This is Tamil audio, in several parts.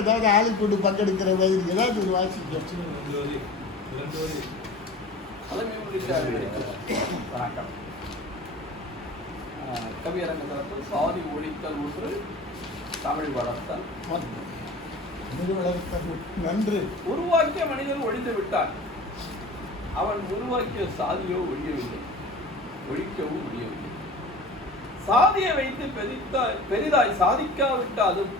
ஏதாவது ஆளுக்கு கொண்டு பங்கெடுக்கிற மாதிரி ஏதாவது ஒரு வாசிக்கும். வணக்கம். கவியரங்க தரத்தில் சாதி ஒழித்தல் ஒன்று, தமிழ் வளர்த்தல் நன்று. உருவாக்கிய மனிதன் ஒழித்து விட்டான். அவன் உருவாக்கிய சாதியோ ஒழியவில்லை, ஒழிக்கவும் முடியவில்லை. சாதியை வைத்து பெரிதாய் சாதிக்காவிட்டாலும்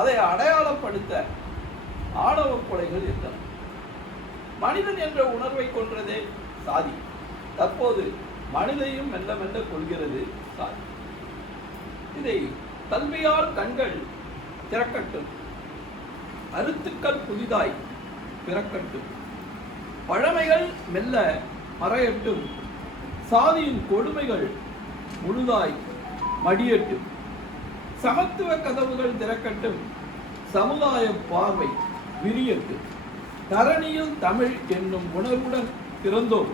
அதை அடையாளப்படுத்த ஆணவ கொலைகள் இருந்தன. மனிதன் என்ற உணர்வை கொன்றதே சாதி. தற்போது மனிதையும் மெல்ல மெல்ல கொள்கிறது சாதி. இதை கல்வியால் கண்கள் திறக்கட்டும், அருத்துக்கள் புதிதாய் பிறக்கட்டும், பழமைகள் மெல்ல மறையட்டும், சாதியின் கொடுமைகள் முழுதாய் மடியட்டும், சமத்துவ கதவுகள் திறக்கட்டும், சமுதாய பார்வை விரியட்டும், தரணியில் தமிழ் என்னும் உணர்வுடன் பிறந்தோம்,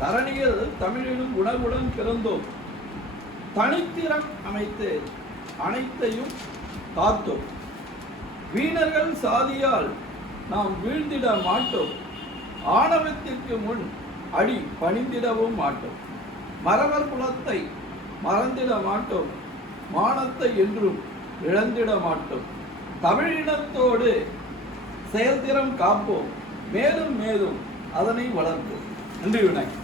தரணியில் தமிழ் என்னும் உணர்வுடன் பிறந்தோம், தனித்திறம் அமைத்து அனைத்தையும் காத்தோம், வீணர்கள் சாதியால் நாம் வீழ்ந்திட மாட்டோம், ஆணவத்திற்கு முன் அடி பணிந்திடவும் மாட்டோம், மறவர் குலத்தை மறந்திட மாட்டோம், மானத்தை என்றும் இழந்திட மாட்டோம், தமிழினத்தோடு செயல்திறம் காப்போம், மேலும் மேலும் அதனை வளர்ப்போம். நன்றி விநாயகர்.